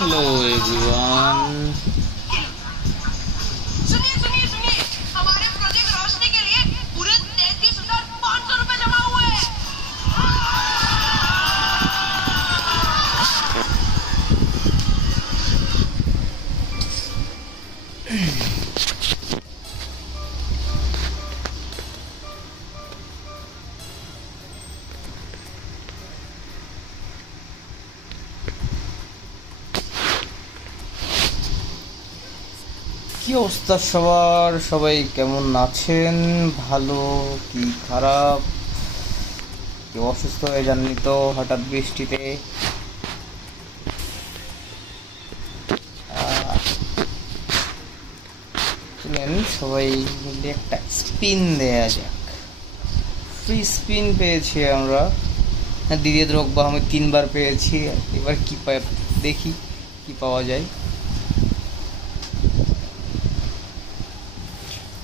Hello everyone. सुनिए सुनिए सुनिए हमारे प्रोजेक्ट रोशनी के लिए पूरे 33,500 रुपए जमा हुए हैं। কি অবস্থা সবার? সবাই কেমন আছেন? ভালো কি খারাপ? কেউ অসুস্থ হয়ে যাননি তো হঠাৎ বৃষ্টিতে? চলেন সবাই মিলে একটা স্পিন দেয়া যাক। ফ্রি স্পিন পেয়েছি আমরা। দিদি দ্রগবা আমি 3বার পেয়েছি। এবার কি পাই দেখি কি পাওয়া যায়।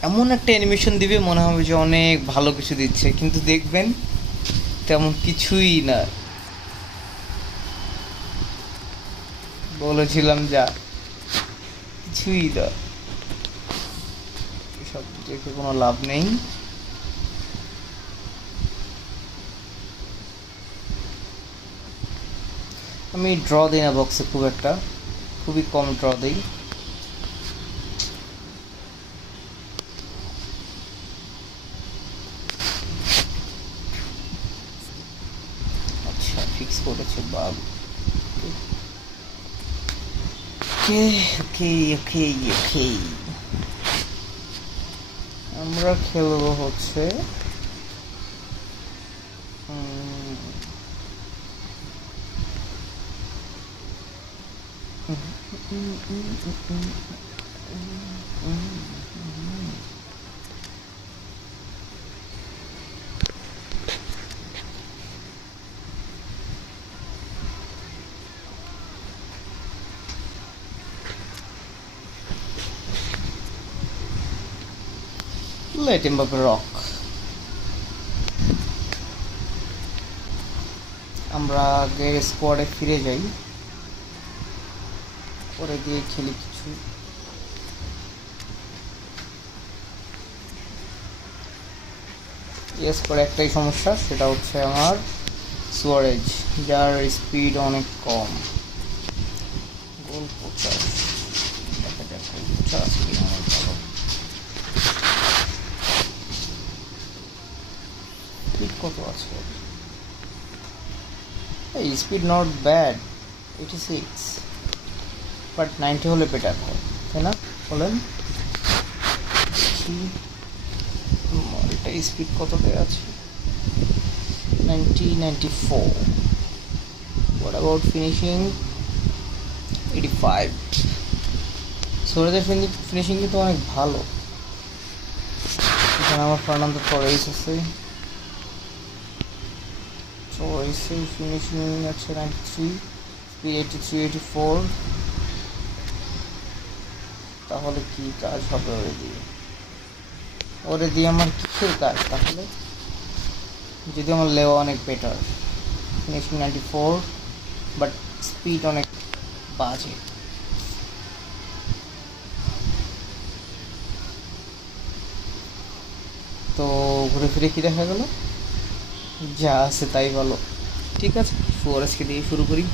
এমন একটা অ্যানিমেশন দিবে মনে হবে যে অনেক ভালো কিছু দিচ্ছে, কিন্তু দেখবেন তেমন কিছুই না। বলেছিলাম যা কিছুই না, এসব দেখে কোনো লাভ নেই। আমি ড্র দিই না বক্সে, খুবই কম ড্র দিই। আচ্ছা ফিক্স করেছে বাব। ওকে ওকে ওকে ওকে, আমরা খেলবো হচ্ছে Let him rock. আমরা আগের স্কোয়াডে ফিরে যাই, পরে দিয়ে খেলি কিছু। এই স্কোয়াডে একটাই সমস্যা, সেটা হচ্ছে আমার সুয়ারেজ, যার স্পিড অনেক কম। গোল 50, দেখা যাক 50 স্পিড অনেক ভালো। স্পিড কত আছে? এই স্পিড নট ব্যাড, 86, বাট 90 হলে বেটার হয়, তাই না বলেন? এটা স্পিড কততে আছে? 90, 94. What about finishing? 85. সোরেজের ফিনিশিং কিন্তু অনেক ভালো। এখানে আমার ফার্নান্দো টরেস আছে, টরেসের ফিনিশিং আছে 93, স্পিড 83, 84। তাহলে কি কাজ হবে ওরে দিয়ে আমার কিসের কাজ তাহলে? যদি আমার লেওয়া অনেক বেটার, ফিনিশিং 94, বাট স্পিড অনেক বাজে। তো ঘুরে ফিরে কি দেখা গেল? যা আছে তাই ভালো। ঠিক আছে, সুয়ারেজকে দিয়ে শুরু করি।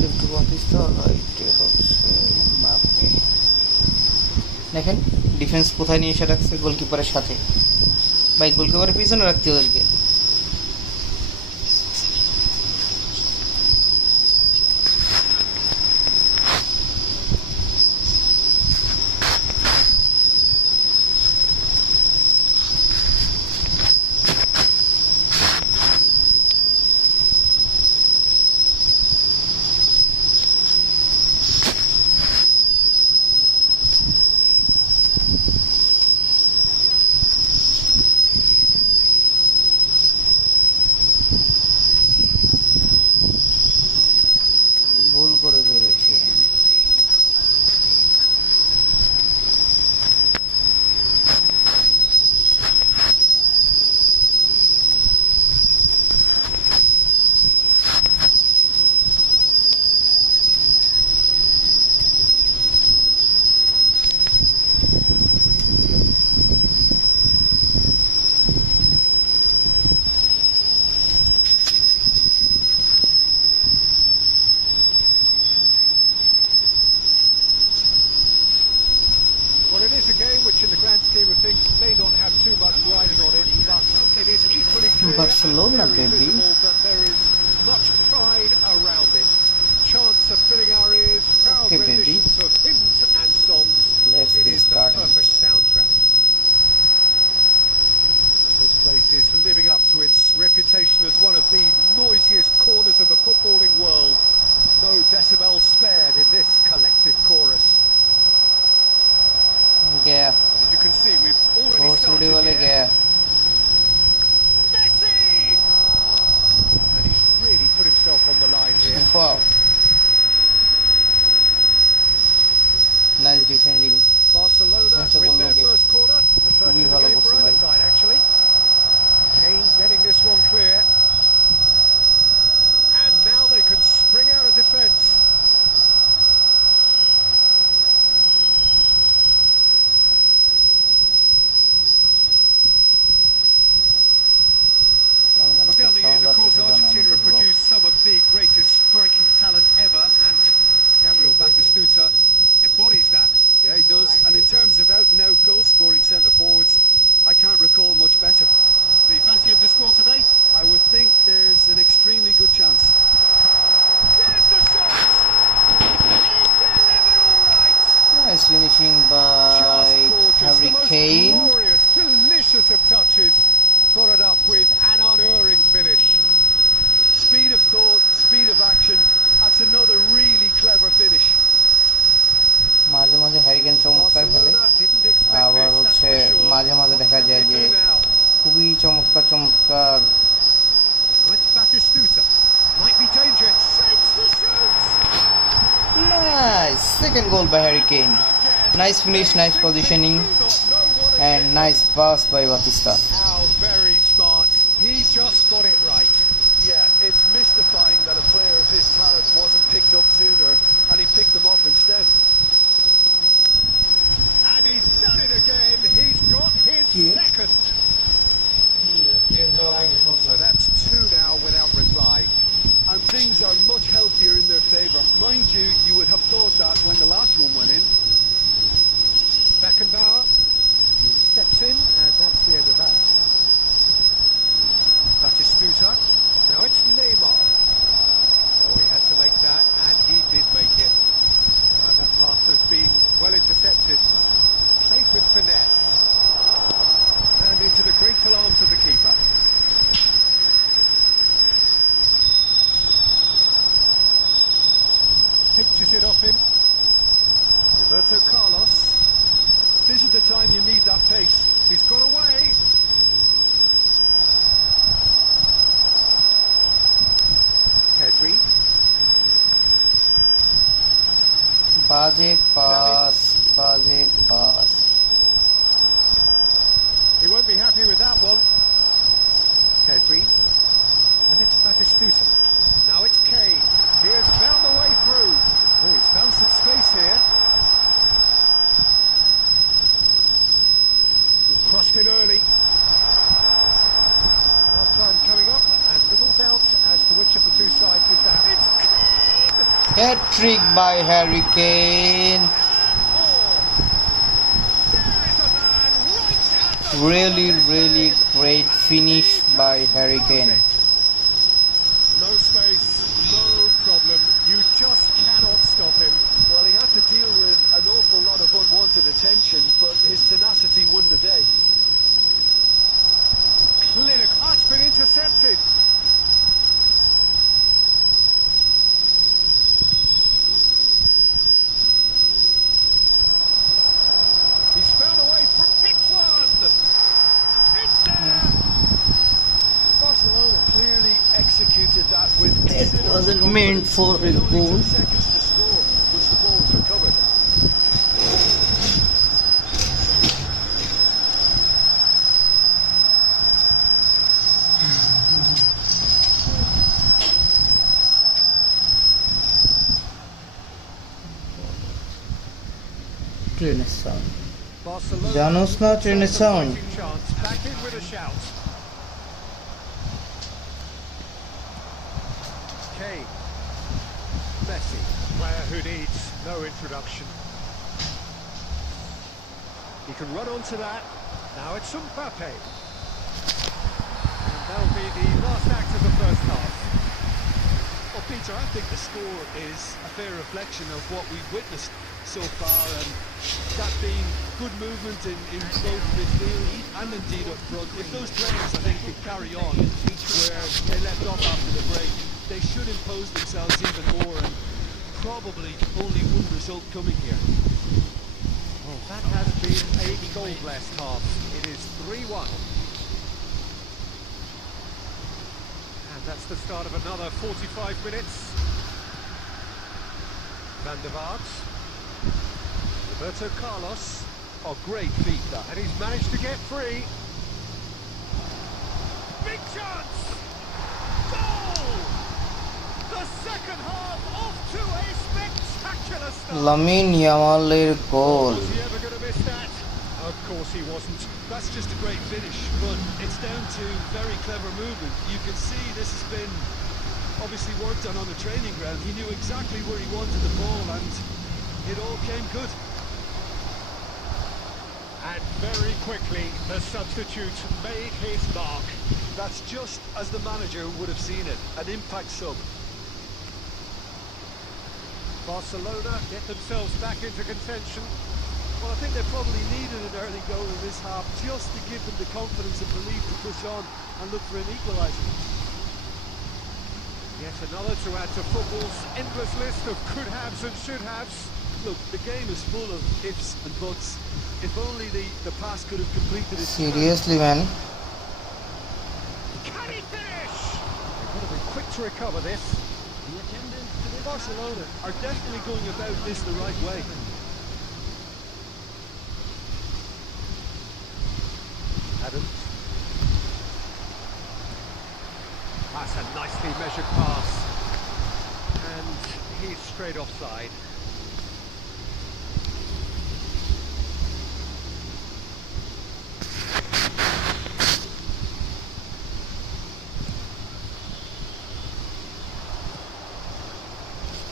লেফট বাতিস্তা রাইটে হচ্ছে বাপরে দেখেন ডিফেন্স কোথায় নিয়ে এসে রাখছে গোলকিপারের সাথে ভাই গোলকিপারের পিছনে রাখতে ওদেরকে ভুল করে ফেলেছি Well, it is a game which, in the grand scheme of things, may not have too much riding on it, but it is equally clear Barcelona, and very baby. visible that there is much pride around it. Chants are filling our ears, proud Okay, baby. renditions of hymns and songs. Let's It get is the started. perfect soundtrack. This place is living up to its reputation as one of the noisiest corners of the footballing world. No decibels spared in this collective chorus. गया As you can see, we've already वो सीढ़ी started वाले here. गया Messi! And he's really put himself on the line here. Wow nice defending Barcelona That's a with goal their again. first corner. The first We in the follow game for Barcelona. either side, actually. Kane getting this one clear. And now they can spring out of defence. Well, down the years, of course, Argentina have produced some of the greatest striking talent ever, and Gabriel Batistuta embodies that. Yeah, he does. And in terms of out-and-out goal-scoring centre-forwards, I can't recall much better. Do you fancy him to score today? I would think there's an extremely good chance. There's the shot! He's delivered all right! Nice finishing Just by gorgeous. Harry The most Kane glorious, delicious of touches, followed up with an unerring finish. Speed of thought, speed of action. That's another really clever finish. মাঝে মাঝে Harry Kane চমৎকার খেলে Barcelona didn't expect আবার this, হচ্ছে that's for sure. মাঝে মাঝে What দেখা can যায় they যে do now? খুবই চমৎকার Well, it's Batistuta. Might be dangerous. Shapes to shoot! Nice second goal by Harry Kane. Nice finish, nice positioning, and nice pass by Batista. How very smart. He just got it right. Yeah, it's mystifying that a player of his talent wasn't picked up sooner, and he picked them off instead. And he's done it again. He's got his second. So that's two now without reply. And things are much healthier in their favour. Mind you, you would have thought that when the last one went in. Beckenbauer, he steps in, and that's the end of that. Batistuta. Now it's Neymar. Oh, he had to make that, and he did make it. That pass has been well intercepted. Played with finesse. And into the grateful arms of the keeper. Pinches it off him. Roberto Carlos. This is the time you need that pace. He's got away. Pedri. बाजे पास He won't be happy with that one. Pedri. And it's Batistuta. Now it's Kane. He has found the way through. Oh, he's found some space here. Crossed in early. Half time coming up, and little doubt as to which of the two sides is to have. It's Kane! Hat trick by Harry Kane. Really great finish by Harry Kane. No space, no problem. You just cannot stop him. Well, he had to deal with an awful lot of unwanted attention, but his tenacity won the day. Clinical. Oh, it's been intercepted. He's found a way from Pitchland. It's there. Barcelona clearly executed that with It wasn't meant for a It only goal. took seconds to score once the ball was recovered. Train sound. Barcelona. Janos na train sound. Chance. Back in with a shout. Kane. Messi. Player who needs no introduction. He can run onto that. Now it's Mbappe. And that'll be the last act of the first half. Well, Peter, I think the score is a fair reflection of what we've witnessed so far, and that being good movement in both midfield and indeed up front. If those players, I think, could carry on where they left off after the break, they should impose themselves even more, and probably only one result coming here. Well, that has been a goal-blessed half. It is 3-1. And that's the start of another 45 minutes. Van der Vaart. Roberto Carlos. Oh, great feat that. And he's managed to get free. Big chance! Goal! The second half off to a spectacular start. Lamine Yamal's goal. Was he ever going to miss that? Of course he wasn't. That's just a great finish, but it's down to very clever movement. You can see this has been obviously worked on the training ground. He knew exactly where he wanted the ball, and it all came good. And very quickly, the substitute made his mark. That's just as the manager would have seen it, an impact sub. Barcelona get themselves back into contention. Well, I think they probably needed an early goal in this half just to give them the confidence and belief to push on and look for an equaliser. Yet another to add to football's endless list of could-haves and should-haves. Look, the game is full of ifs and buts. If only the pass could have completed its Seriously, man. Can he finish? They've got to be quick to recover this. Barcelona are definitely going about this the right way. Adams. That's a nicely measured pass. And he's straight offside.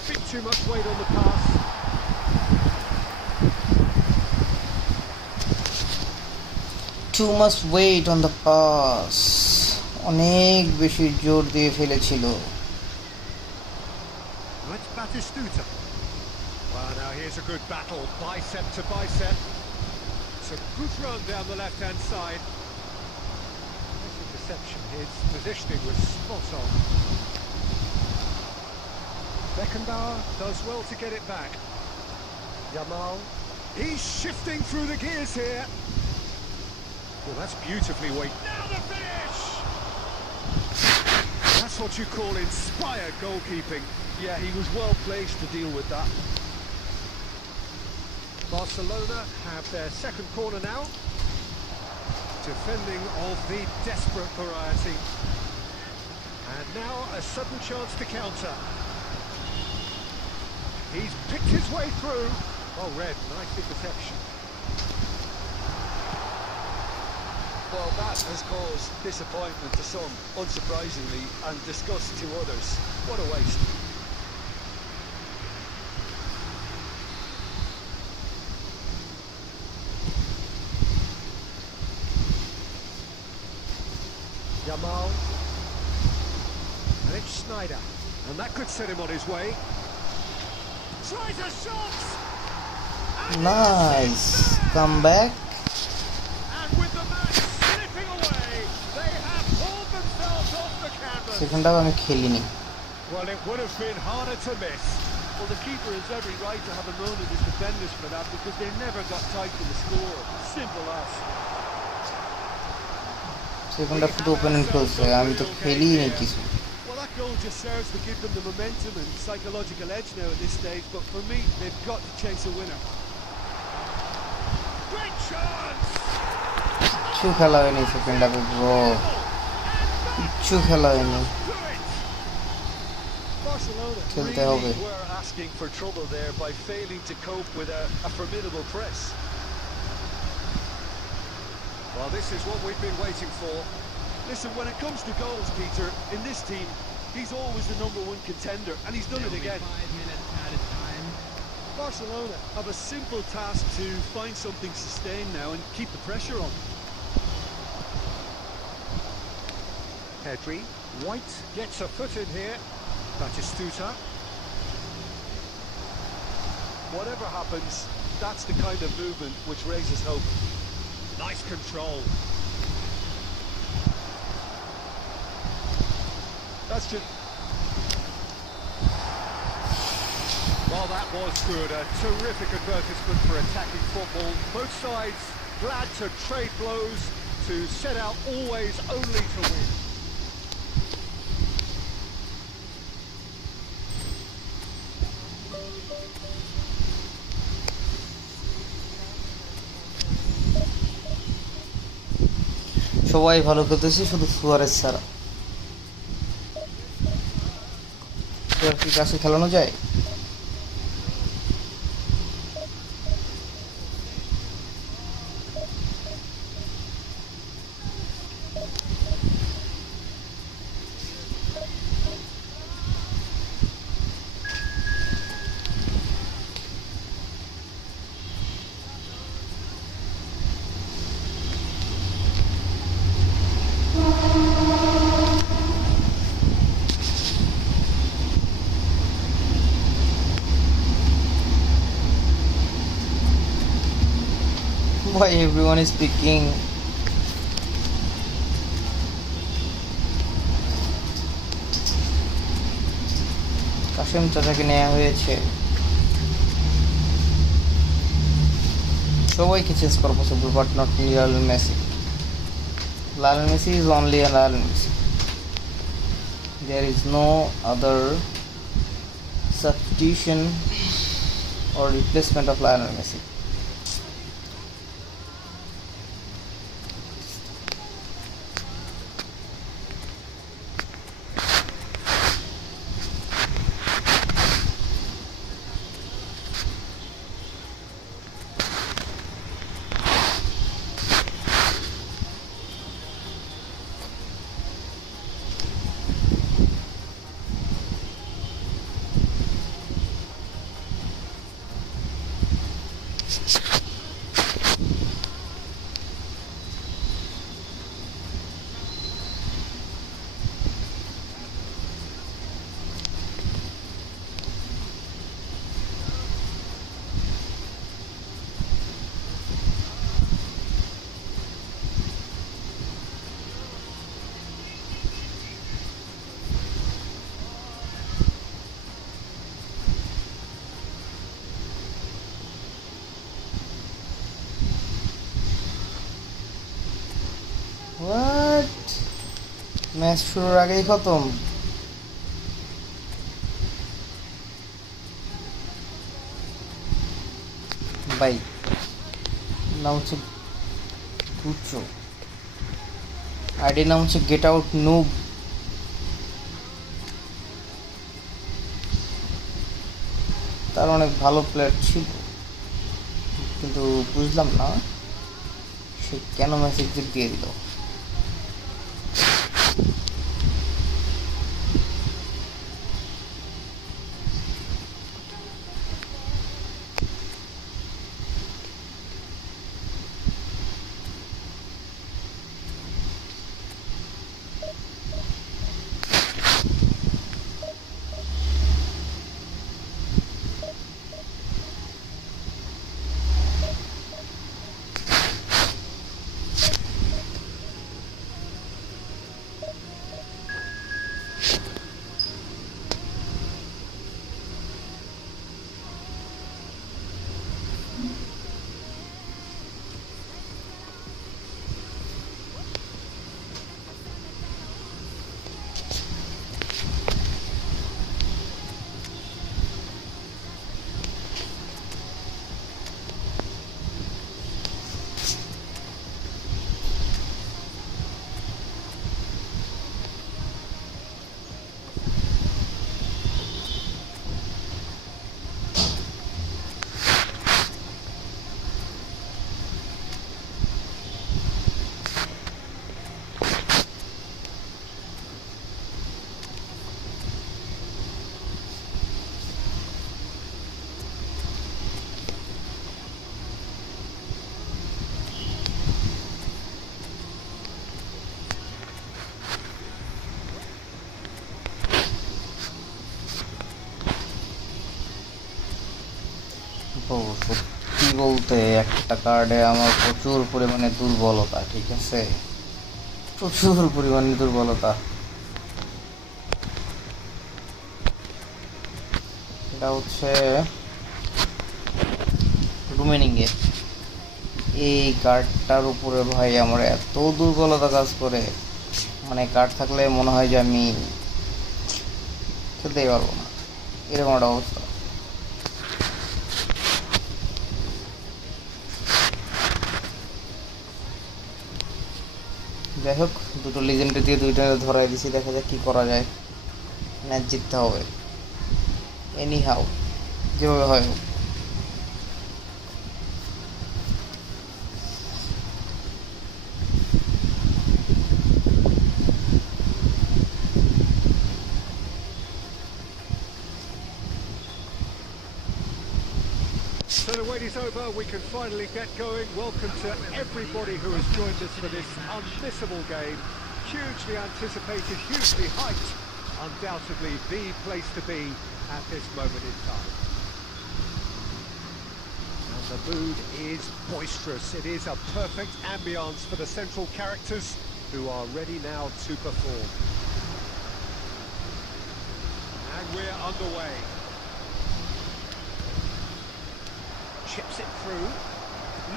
Bit too much weight on the pass. Too much weight on the pass. অনেক বেশি জোর দিয়ে ফেলেছিল। That's Batistuta. Well, now here's a good battle, bicep to bicep. It's a good run down the left-hand side. Nice interception. His positioning was spot on. Beckenbauer does well to get it back. Yamal. He's shifting through the gears here. Well, that's beautifully weighted. Now the finish! That's what you call inspired goalkeeping. Yeah, he was well placed to deal with that. Barcelona have their second corner now. Defending of the desperate variety. And now a sudden chance to counter. He's picked his way through. Oh, Red, nice interception. Well, that has caused disappointment to some, unsurprisingly, and disgust to others. What a waste. Kamal. And it's Snyder. And that could set him on his way. Tries a shot! Nice. Come back. And with the match slipping away, they have pulled themselves off the canvas. সেখানটাও আমি খেলিনি। Well, it would have been harder to miss. Well, the keeper has every right to have a moan at his defenders for that because they never got tight to the score. Simple as. সেখানটা শুধু open and close, আমি তো খেলিনি কিছু। Well, that goal just serves to give them the momentum and psychological edge now at this stage, but for me, they've got to chase a winner. Great chance! কিচ্ছু খেলা হয়নি second হাফে bro, কিচ্ছু খেলা হয়নি। Barcelona খেলতে হবে। really were asking for trouble there by failing to cope with a formidable press. Well, this is what we've been waiting for. Listen, when it comes to goals, Peter, in this team, he's always the #1 contender, and he's done it again. 5 minutes at a time. Barcelona have a simple task to find something sustained now and keep the pressure on. Pedri. White gets a foot in here. Batistuta. Whatever happens, that's the kind of movement which raises hope. Nice control. That's just... Well, that was good. A terrific advertisement for attacking football. Both sides glad to trade blows, to set out always only to win. সবাই ভালো খেলতেছে, শুধু Suarez ছাড়া। Suarez কি কাছে খেলানো যায়? Why everyone is speaking? Kashem চাচাকে নেওয়া হয়েছে, সবাইকে চেঞ্জ করা possible, but not Lionel Messi. Lionel Messi is only a Lionel Messi. There is no other substitution or replacement of Lionel Messi. What? Match শুরুর আগেই খতম। ভাই নাম হচ্ছে গুচো, আইডি নাম হচ্ছে গেট আউট নুব। তার অনেক ভালো প্লেয়ার ছিল, কিন্তু বুঝলাম না সে কেন ম্যাচ এক্সিট দিয়ে দিল। দেখো, সত্যি বলতে একটা কার্ডে আমার প্রচুর পরিমাণে দুর্বলতা, ঠিক আছে, প্রচুর পরিমাণে দুর্বলতা। এটা হচ্ছে রুমেনিংয়ে। এই কার্ডটার উপরে ভাই আমার এত দুর্বলতা কাজ করে, মানে কার্ড থাকলে মনে হয় যে আমি খেলতেই পারবো না, এরকম একটা অবস্থা। যাই হোক, দুটো লিজেন্ডে দিয়ে দুইটা ধরাই দিছি, দেখা যাক কি করা যায়। ম্যাচ জিততে হবে এনি হাউ, যেভাবে হয় হোক। So the wait is over, we can finally get going. Welcome to everybody who has joined us for this unmissable game. Hugely anticipated, hugely hyped. Undoubtedly the place to be at this moment in time. And the mood is boisterous. It is a perfect ambience for the central characters who are ready now to perform. And we're underway. Chips it through.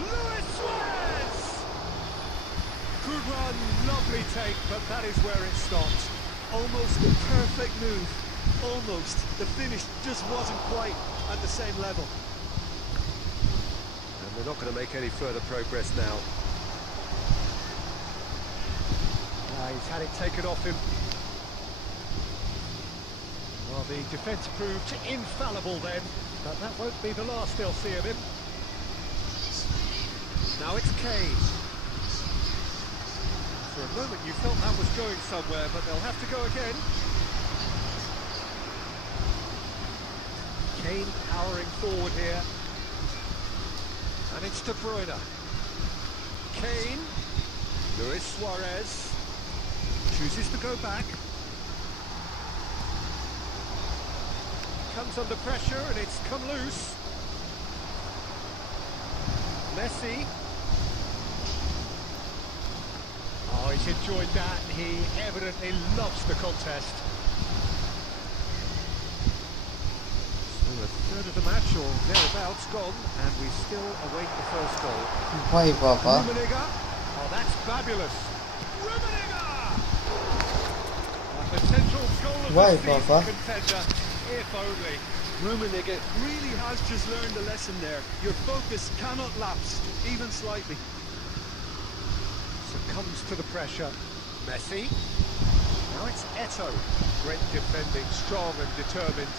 Luis Suarez! Good run, lovely take, but that is where it stopped. Almost the perfect move. Almost. The finish just wasn't quite at the same level. And we're not going to make any further progress now. He's had it taken off him. Well, the defence proved infallible then, but that won't be the last they'll see of him. Now it's Kane. For a moment you felt that was going somewhere, but they'll have to go again. Kane powering forward here. And it's De Bruyne. Kane. Luis Suarez. Chooses to go back. Comes under pressure and it's come loose. Messi. Oh, he's enjoyed that. He evidently loves the contest. So a third of the match or thereabouts gone, and we still await the first goal. ভাই বাবা, Rummenigge. Oh, that's fabulous. Rummenigge! A potential goal of Why, the season Papa? contender, if only. Rummenigge really has just learned a lesson there. Your focus cannot lapse, even slightly. Succumbs to the pressure. Messi. Now it's Eto'o. Great defending, strong and determined.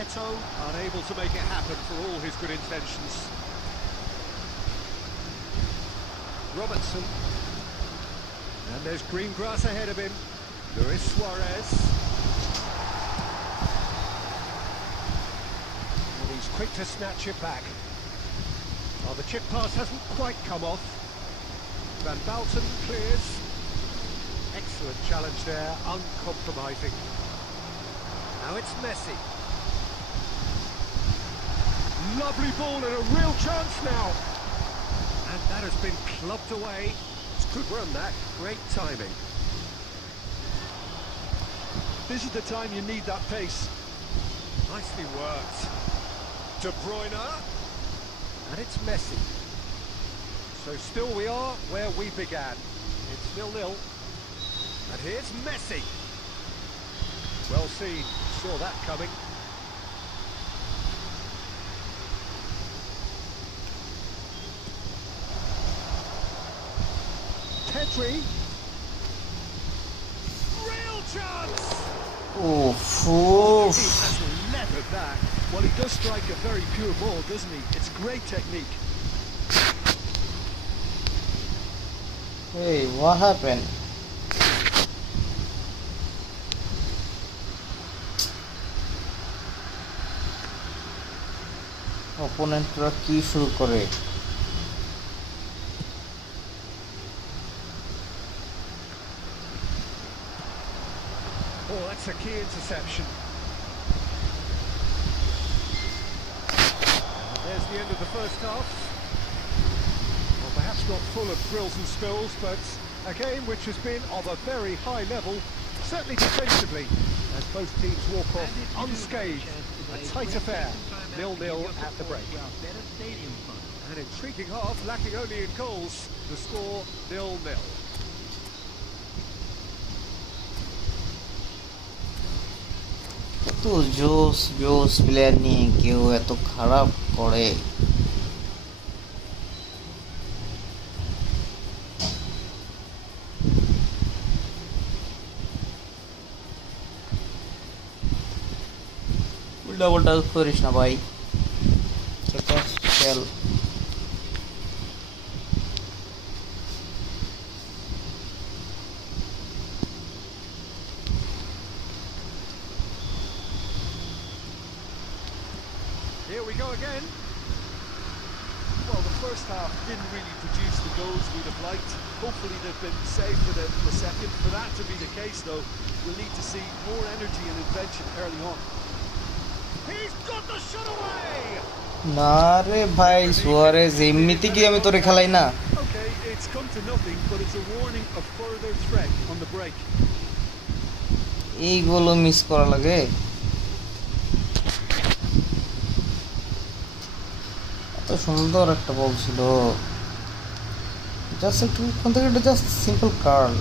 Eto'o unable to make it happen for all his good intentions. Robertson. And there's green grass ahead of him. Luis Suarez. And he's quick to snatch it back. Oh, the chip pass hasn't quite come off. Van Balten clears. Excellent challenge there, uncompromising. Now it's Messi. Lovely ball and a real chance now. And that has been clubbed away. It's a good run that, great timing. This is the time you need that pace. Nicely worked. De Bruyne. And it's Messi. So still we are where we began. It's 0-0. And here's Messi. Well seen, saw that coming. Pedri. Real chance! উফ He উফ, has leathered that. Well, he does strike a very pure ball, doesn't he? It's great technique. hey, what happened? অপোনেন্টরা কি শুরু করে? Oh, that's a key interception. There's the end of the first half. Well, perhaps not full of thrills and spills, but a game which has been of a very high level, certainly defensively, as both teams walk off unscathed. A tight affair, 0-0 at the break. An intriguing half, lacking only in goals. The score 0-0. তো জোস জোস player নিয়ে কেউ এত খারাপ করে? উল্টা পাল্টা করিস না ভাই, খেল। Here we go again. Well, the first half didn't really produce the goals we'd have liked. Hopefully they've been saved for the second. For that to be the case, though, we'll need to see more energy and invention early on. He's got the shot away! না রে ভাই, Suarez এমনিতে কি আমি তোরে খেলাই না? Okay, it's come to nothing, but it's a warning of further threat on the break. এইগুলো মিস করা লাগে। এত সুন্দর একটা বল ছিল, জাস্ট একটু কোন থেকে এটা just simple curl.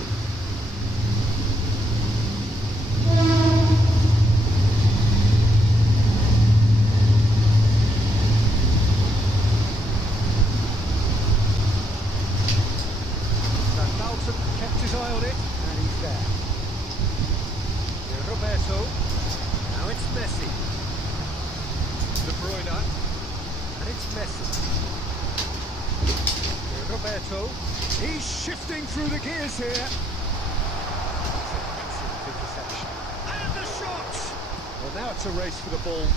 Kept his eye on it, and he's there. Roberto. Now it's Messi. De Bruyne. And it's Messi. Roberto. He's shifting through the gears here. It's an excellent interception. And the shot! Well, now it's a race for the ball.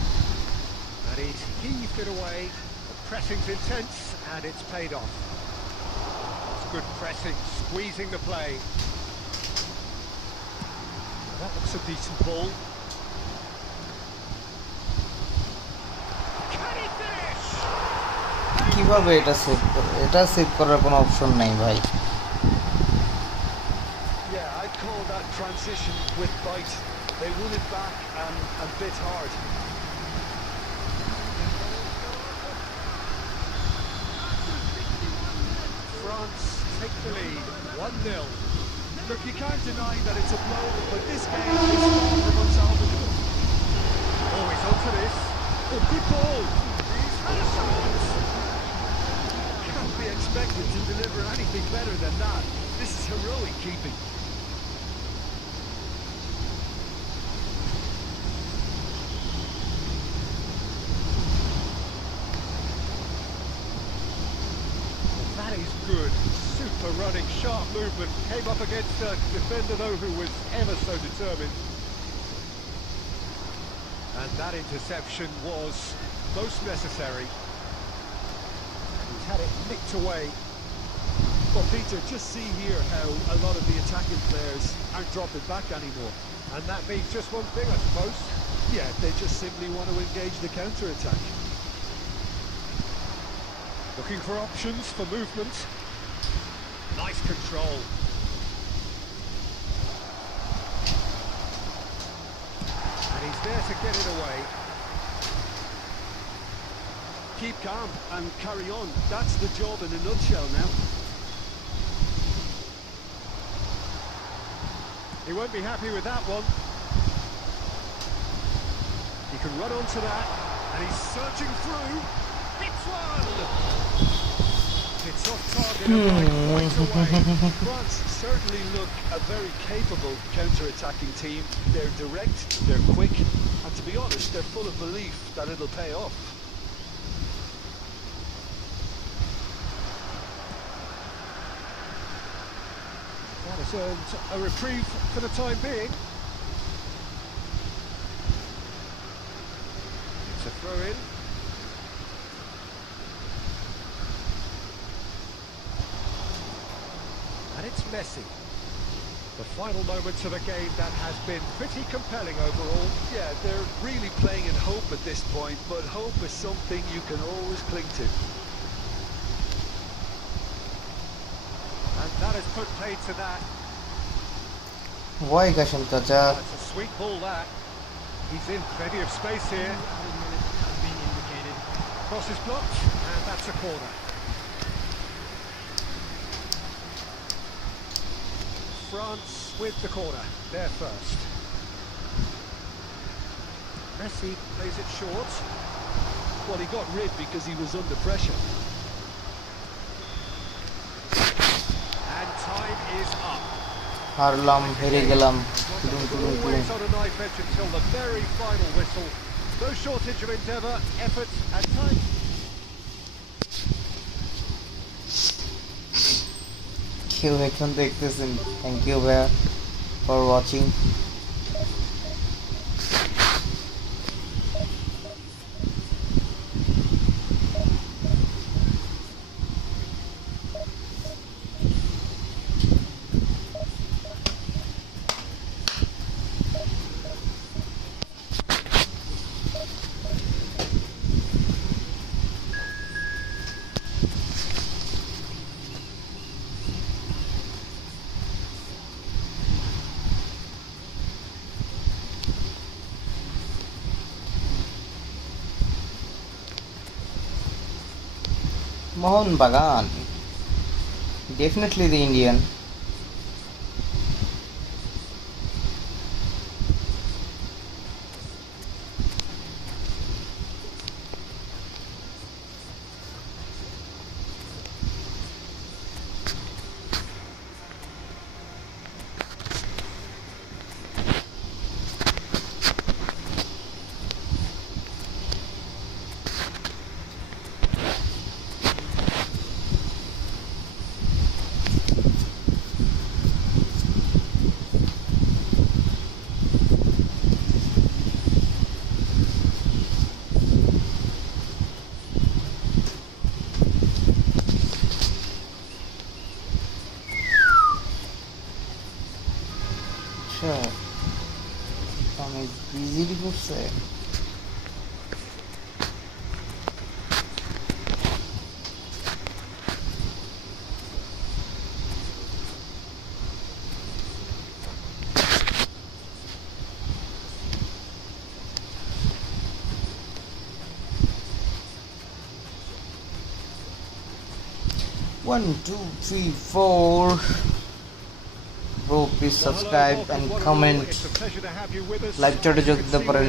And he's heaved it away. The pressing's intense, and it's paid off. Good pressing, squeezing the play. Well, that looks a decent ball. Can he finish? কিভাবে এটা save করে? এটা save করার কোনো option নাই ভাই। Yeah, I'd call that transition with bite. They won it back and a bit hard. France take the lead, 1-0. Look, you can't deny that it's a blow, but this game is far from unsalvageable. Oh, he's onto this. Oh, good ball. He's had a shot. Can't be expected to deliver anything better than that. This is heroic keeping. That is good. Super running, sharp movement. Came up against a defender, though, who was ever so determined. And that interception was most necessary. And he's had it nicked away. Well, Peter, just see here how a lot of the attacking players aren't dropping back anymore. And that means just one thing, I suppose. Yeah, they just simply want to engage the counter-attack. Looking for options for movement. Nice control. And he's there to get it away. Keep calm and carry on. That's the job in a nutshell now. He won't be happy with that one. He can run onto that, and he's searching through. It's one! It's off target and right away. France certainly look a very capable counter-attacking team. They're direct, they're quick, and to be honest, they're full of belief that it'll pay off. That has earned a reprieve for the time being. It's a throw-in. And it's Messi. The final moments of a game that has been pretty compelling overall. Yeah, they're really playing in hope at this point, but hope is something you can always cling to. And that has put paid to that. Why Kashim Chacha? That's a sweet ball that. He's in plenty of space here. Cross is blocked, and that's a corner. France with the corner, they're first. Messi plays it short. Well, he got rid because he was under pressure. And time is up. Harlam, Here Galam. Always on a knife edge until the very final whistle. No shortage of endeavour, effort and time. Thank you for watching. Mohan Bagan, definitely the Indian. আমি বিজিলি করছে One, two, three, four. Bro, please subscribe and comment. Live চ্যাটে যোগ দিতে পারেন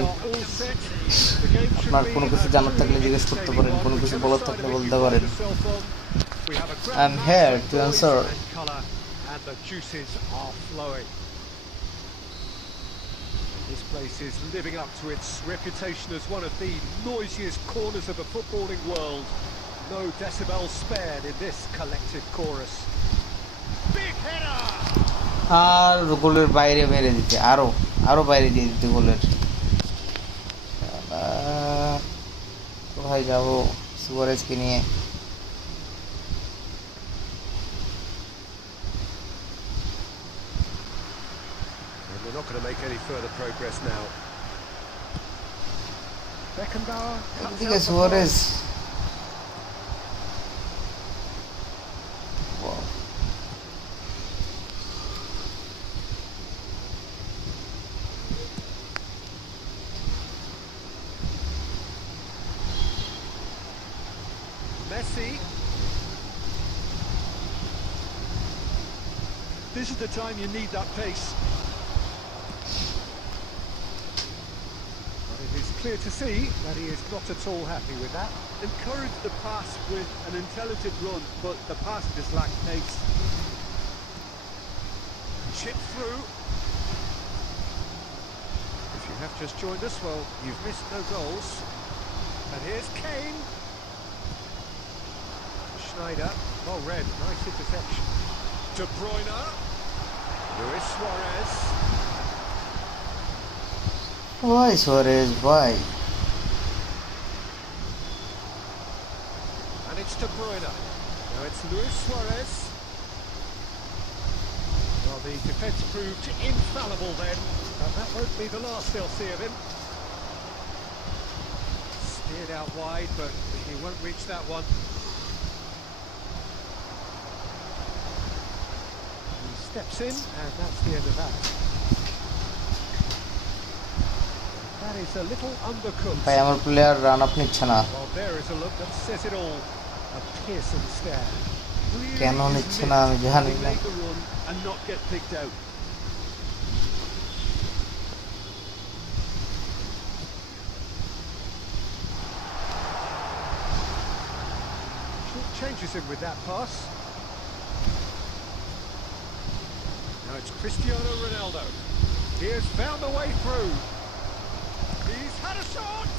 আপনার কোনো কিছু জানার থাকলে জিজ্ঞেস করতে পারেন কোনো কিছু বলার থাকলে বলতে পারেন I'm here to answer. And the juices are flowing. This place is living up to its reputation as one of the noisiest corners of the footballing world. No decibels spared in this collective chorus. Big header! আর গোলের বাইরে মেরে দিতে আরো বাইরে দিয়ে দিতে গোলের কোথায় যাবো সুয়ারেজকে নিয়ে We're not going to make any further progress now. Beckenbauer cuts এদিকে out the Suarez Messi. This is the time you need that pace. But it is clear to see that he is not at all happy with that. Encourage the pass with an intelligent run, but the pass just lacked pace. Chip through. If you have just joined us, well, you've missed no goals. And here's Kane. Schneider. Well read. Nice interception. De Bruyne. Luis Suarez. Why Suarez, why? And it's De Bruyne. Now it's Luis Suarez. Well, The defence proved infallible then, and that won't be the last they'll see of him. Steered out wide, but he won't reach that one. He steps in, and that's the end of that. That is a little undercooked. ভাই আমার player run up নিচ্ছে না Well, there is a look that says it all. A piercing stare. কেন নিচ্ছে না আমি জানি না Make a run and not get picked out. Changes him with that pass. Now it's Cristiano Ronaldo. He has found a way through. He's had a shot!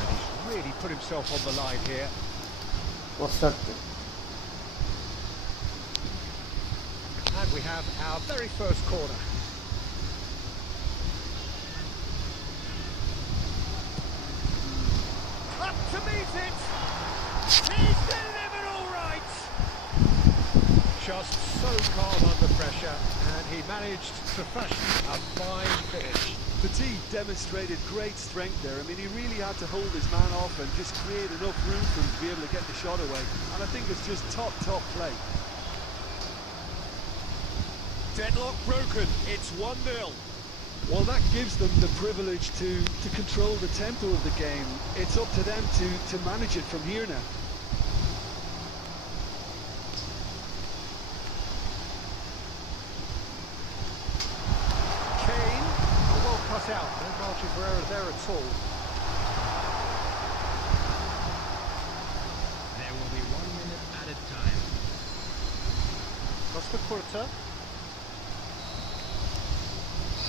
And he's really put himself on the line here. পোস্টারতে And we have our very first corner. Up to meet it! He's delivered all right! Just so calm under pressure, and he managed to fashion a fine finish. The team demonstrated great strength there. I mean, he really had to hold his man off and just create enough room for him to be able to get the shot away. And I think it's just top play. Deadlock broken, it's 1-0. Well, that gives them the privilege to control the tempo of the game. It's up to them to manage it from here now. Kane, well cut out, no margin for error there at all. There will be 1 minute added time. Costa Curta.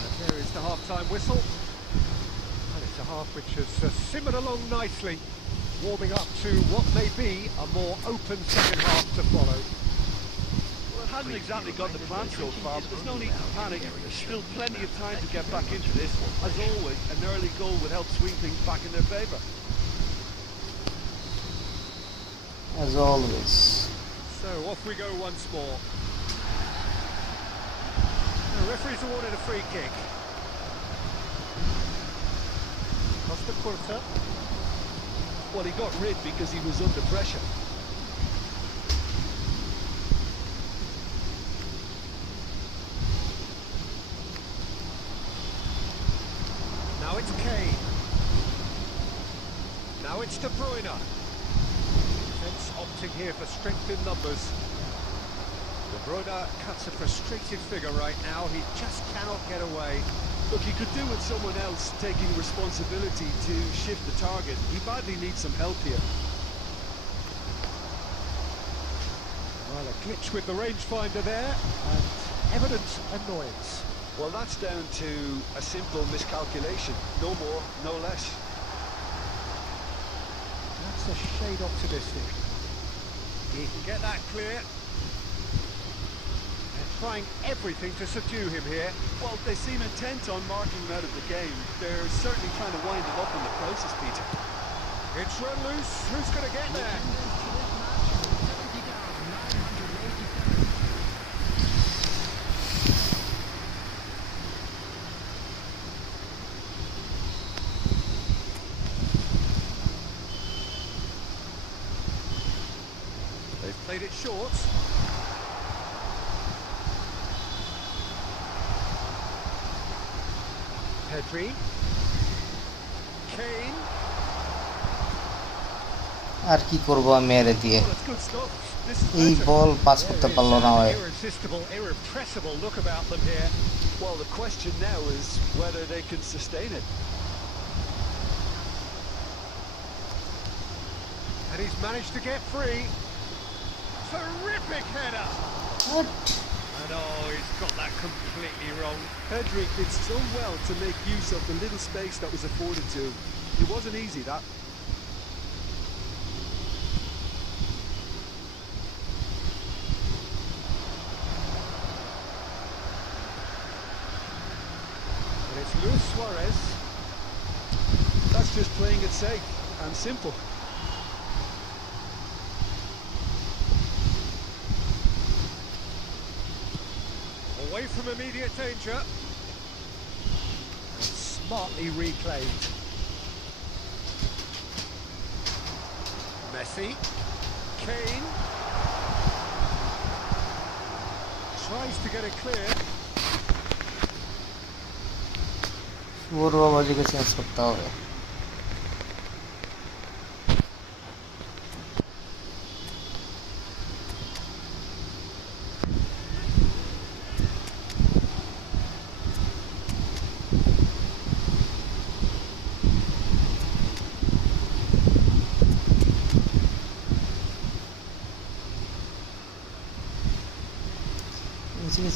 And there is the half-time whistle. And it's a half which has simmered along nicely, warming up to what may be a more open second half to follow. Well, it hasn't exactly got the plan so far, but there's no need to panic. There's still plenty of time to get back into this. As always, an early goal would help swing things back in their favour. as always So off we go once more. The referee's awarded a free kick. Costa Curta. Well, he got rid because he was under pressure. Now it's Kane. Now it's De Bruyne. Defence opting here for strength in numbers. De Bruyne cuts a frustrated figure right now. He just cannot get away. Look, he could do with someone else taking responsibility to shift the target. He badly needs some help here. Well, a glitch with the rangefinder there, and evident annoyance. Well, that's down to a simple miscalculation. No more, no less. That's a shade optimistic. He can get that clear. They're trying everything to subdue him here. Well, they seem intent on marking him out of the game. They're certainly trying to wind him up in the process, Peter. It's run loose. Who's going to get there? They've played it short. Pedri. Kane. আর কি করব আমি এর দিয়ে Well, it's good stuff. This is এই better. Ball pass করতে There is পারলো না an হয় irresistible, irrepressible look about them here. Well, the question now is whether they can sustain it. And he's managed to get free. Terrific header. And oh, he's got that completely wrong. Pedri did so well to make use of the little space that was afforded to him. It wasn't easy, that. And it's Luis Suarez. That's just playing it safe and simple. from immediate danger. And smartly reclaimed. Messi. Kane. Tries to get it clear. ওর বাবাজিকে change করতে হবে।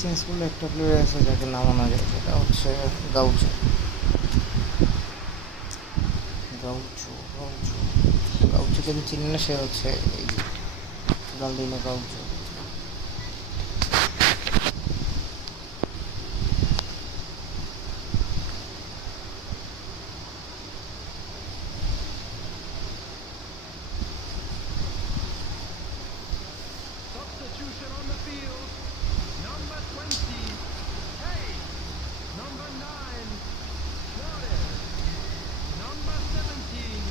Change করলে একটা player আছে যাকে নামানো যায়, সেটা হচ্ছে গাউচো। গাউচো গাউচো গাউচো যদি চিনি না, সে হচ্ছে এই গালদিনো gaucho. Substitution on the field. Number 20. Hey. Number 9. Flores. Number 17.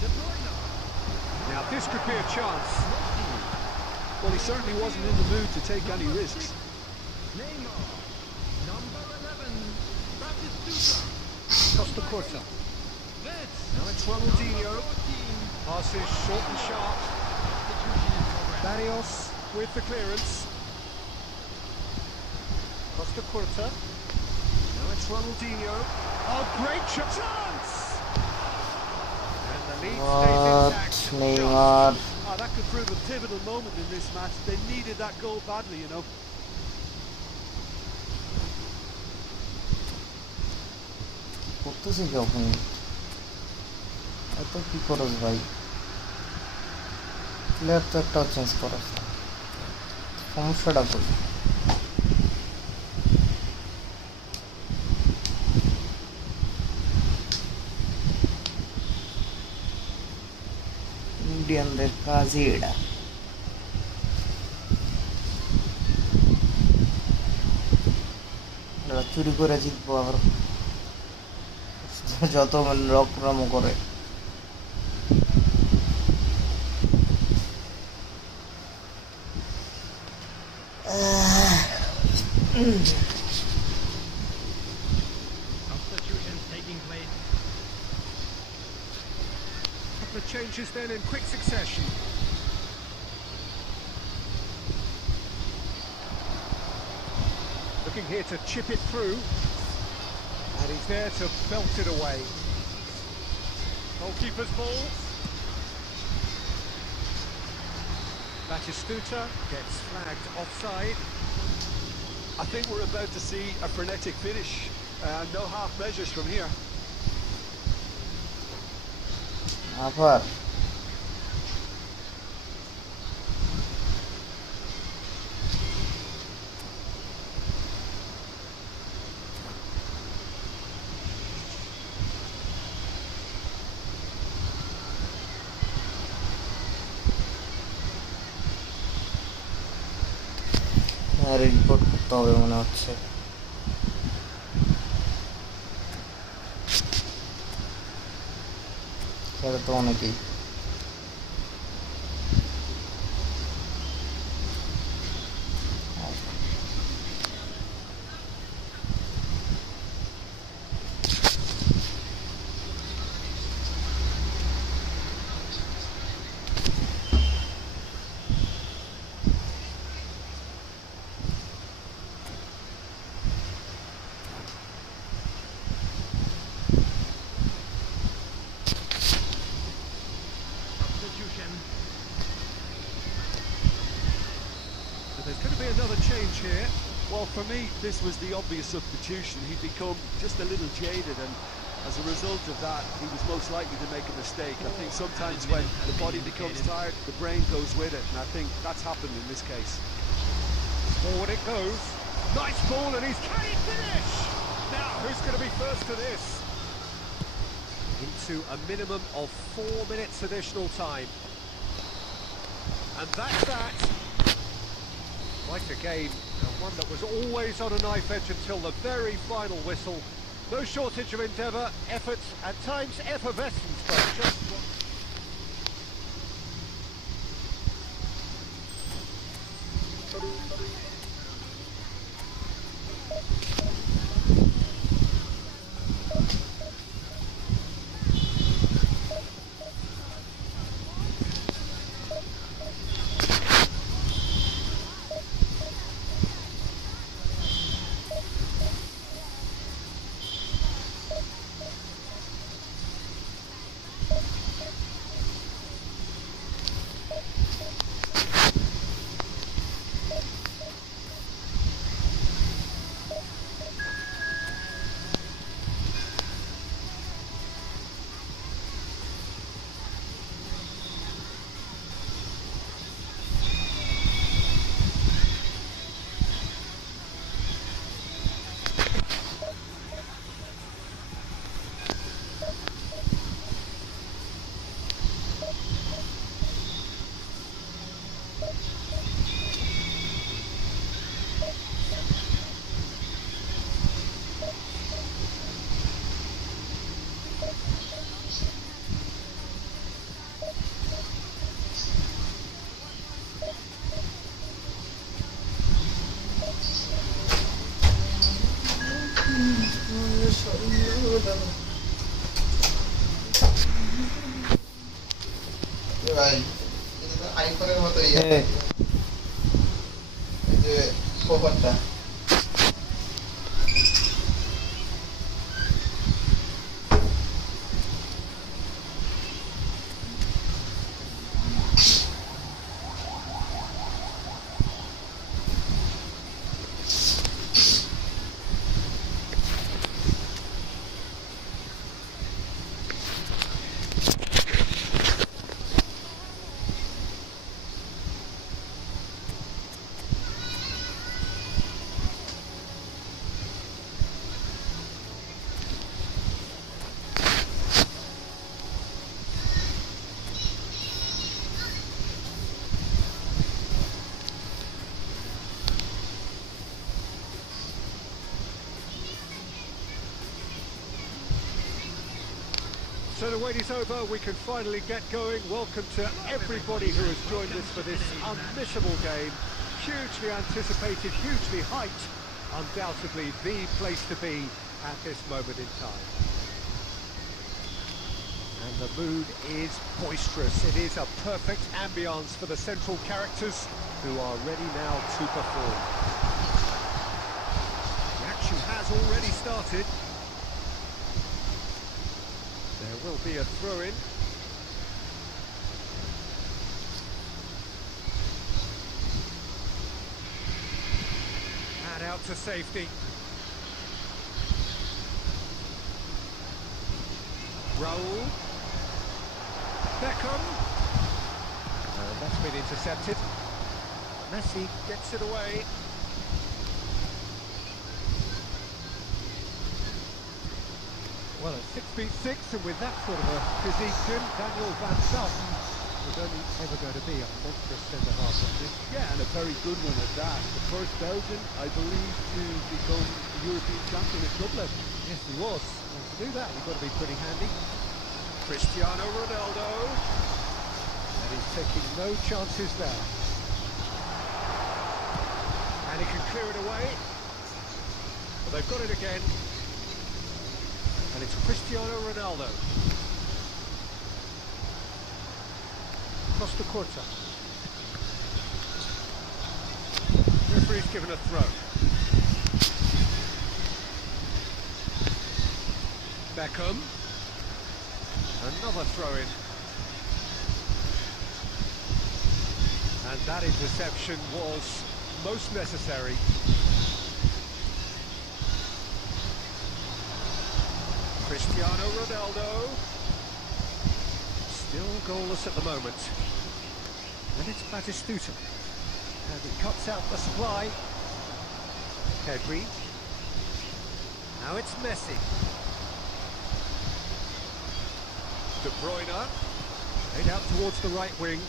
De Bruyne. Now this could be a chance. Well, he certainly wasn't in the mood to take any risks. Neymar. Number 11. Batistuta. Costa Curta. Let's. Now it's Ronaldinho. 14. Passes short and sharp. Substitution in progress. Barrios with the clearance. Costa Curta. Now it's Ronaldinho. Oh, great chance! And the lead stays What? intact. Neymar. Oh, that could prove a pivotal moment in this match. They needed that goal badly, you know. করতেছে যখন এত কি করস ভাই, player তো একটা change করস না, সমস্যাটা কই? ইন্ডিয়ানদের কাজই এটা। এরা চুরি করে জিতবো, আবার যত রকম করে। Substitutions taking place. Couple of changes then in quick succession. Looking here to chip it through. And he's there to belt it away. Goalkeeper's ball. Batistuta gets flagged offside. I think we're about to see a frenetic finish. No half measures from here. আবার report করতে হবে মনে হচ্ছে। এটা তো অনেকেই Substitution. So there's going to be another change here. Well, for me, this was the obvious substitution. He'd become just a little jaded, and as a result of that, he was most likely to make a mistake. I think sometimes when the body becomes tired, the brain goes with it, and I think that's happened in this case. Forward it goes. Nice ball, and can he finish? Now, who's going to be first to this? Into a minimum of 4 minutes additional time. And that's that. Quite a game And one that was always on a knife edge until the very final whistle. No shortage of endeavour, effort, at times effervescence, but just what... ভাই এটা তো আইফোনের মতো ইয়ে হ্যাঁ এই যে কভারটা So the wait is over, we can finally get going. Welcome to everybody who has joined us for this unmissable game. Hugely anticipated, hugely hyped. Undoubtedly the place to be at this moment in time. And the mood is boisterous. It is a perfect ambience for the central characters who are ready now to perform. The action has already started. There will be a throw-in. And out to safety. Raul. Beckham. That's been intercepted. Messi gets it away. Well, at 6'6", and with that sort of a physique, Daniel Van Schaffen was only ever going to be a monstrous centre-half, wasn't he? Yeah, and a very good one at that. The first Belgian, I believe, to become European champion at club level. Yes, he was. And to do that, you've got to be pretty handy. Cristiano Ronaldo. And he's taking no chances there. And he can clear it away. Well, they've got it again. And it's Cristiano Ronaldo. Costa Corta. Referee's given a throw. Beckham. Another throw-in. And that interception was most necessary. Cristiano Ronaldo. Still goalless at the moment. And it's Batistuta. And he cuts out the supply. Pedri. Now it's Messi. De Bruyne. Laid out towards the right wing.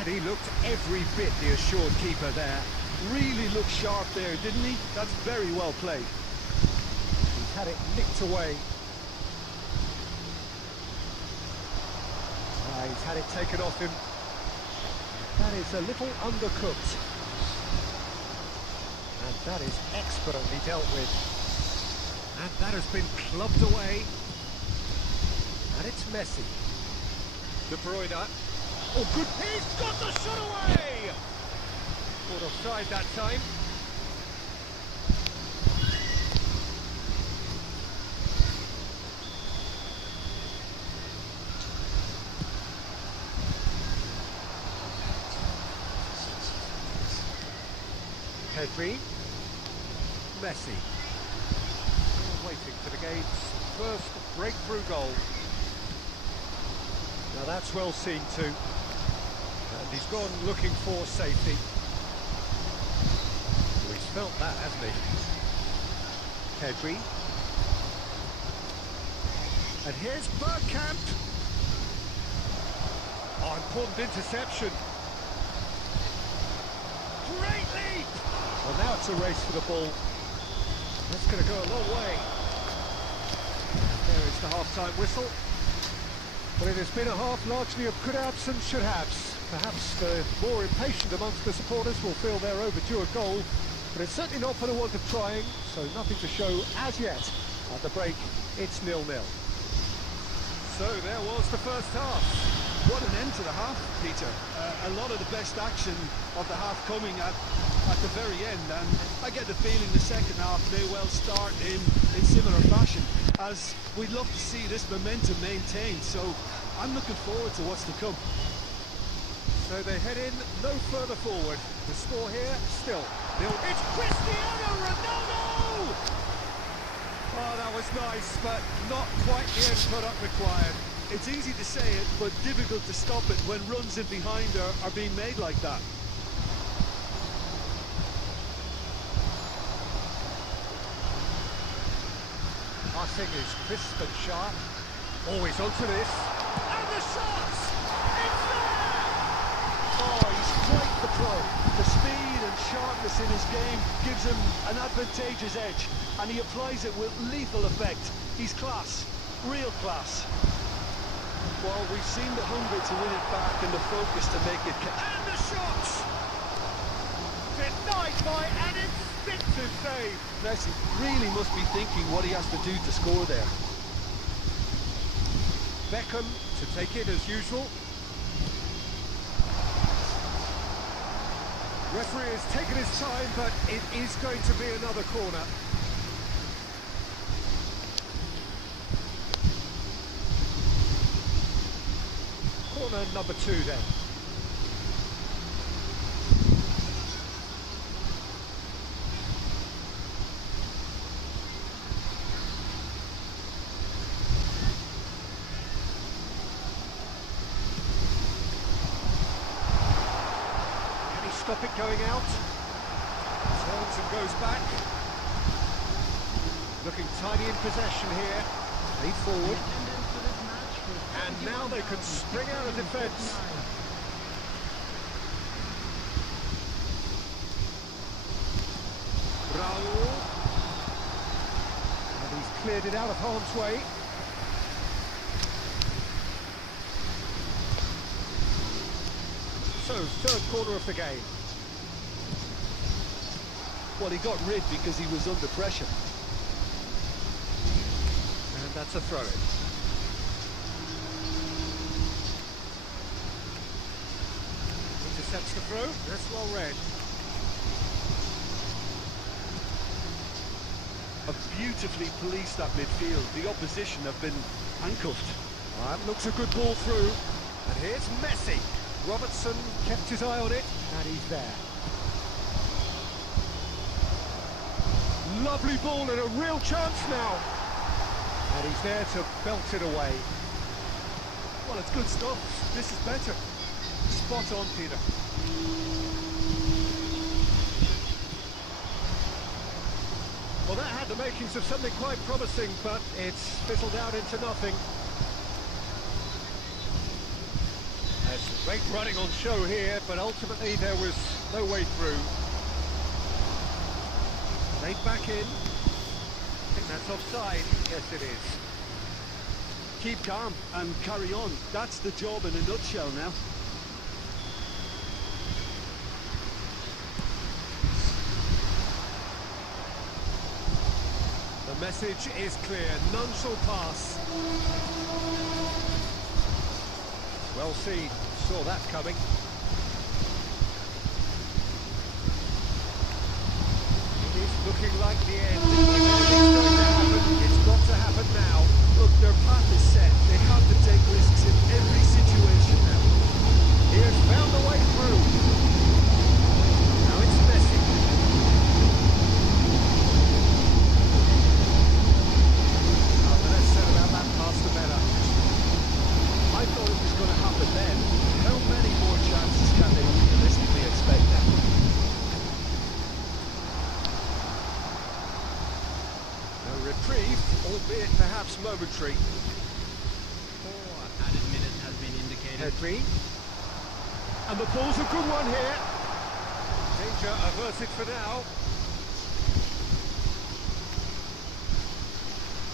And he looked every bit the assured keeper there. Really looked sharp there, didn't he? That's very well played. He's had it nicked away. He's had it taken off him. That is a little undercooked. And that is expertly dealt with. And that has been clubbed away. And it's Messi. De Bruyne. Oh, good. He's got the shot away! Caught offside that time. Pedri. Messi. Still waiting for the game's first breakthrough goal. Now that's well seen too. And he's gone looking for safety. Oh, he's felt that, hasn't he? Pedri. And here's Bergkamp. Oh, important interception. Great leap! Well, now it's a race for the ball. That's going to go a long way. There is the half-time whistle. Well, it has been a half largely of could-haves and should-haves. Perhaps the more impatient amongst the supporters will feel they're overdue a goal, but it's certainly not for the want of trying, so nothing to show as yet. At the break, it's 0-0. So there was the first half. What an end to the half, Peter. A lot of the best action of the half coming at the very end, and I get the feeling the second half may well start in similar fashion, as we'd love to see this momentum maintained, so I'm looking forward to what's to come. So they head in no further forward. The score here, still 0. It's Cristiano Ronaldo! Oh, that was nice, but not quite the end product required. It's easy to say it, but difficult to stop it when runs in behind are being made like that. Passing is crisp and sharp. Always onto this. And the shots! It's there! Oh, he's quite the pro. The speed and sharpness in his game gives him an advantageous edge, and he applies it with lethal effect. He's class, real class. Well, we've seen the hunger to win it back and the focus to make it count. And the shots! Denied by an instinctive save. Messi really must be thinking what he has to do to score there. Beckham to take it as usual. Referee has taken his time, but it is going to be another corner. Corner number 2 then. Can he stop it going out? Turns and goes back. Looking tiny in possession here. Lead forward. And now they can spring out of defence. Raul. And he's cleared it out of harm's way. So, third corner of the game. Well, he got rid because he was under pressure. And that's a throw-in. Intercepts the throw. That's well read. A beautifully policed that midfield. The opposition have been handcuffed. That looks a good ball through. And here's Messi. Robertson kept his eye on it, and he's there. Lovely ball and a real chance now. And he's there to belt it away. Well, it's good stuff. This is better. Spot on, Peter. Well, that had the makings of something quite promising, but it's fizzled out into nothing. There's great running on show here, but ultimately there was no way through. Played back in. I think that's offside. Yes, it is. Keep calm and carry on. That's the job in a nutshell now. The message is clear. None shall pass. Well seen. Saw that coming. It is looking like the end. If anything's going to happen, it's got to happen now. Look, their path is set. They have to take risks in every situation now. He has found a way through. Now it's Messi. Oh, the less said about that pass, the better. I thought it was going to happen then. How many more chances can they realistically expect now? No reprieve, albeit perhaps momentary. 4 added minutes has been indicated. Pedri. And the ball's a good one here. Danger averted for now.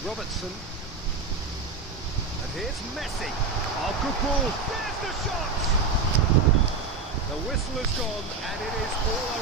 Robertson. And here's Messi. Oh, good ball. There's the shot! The whistle is gone and it is all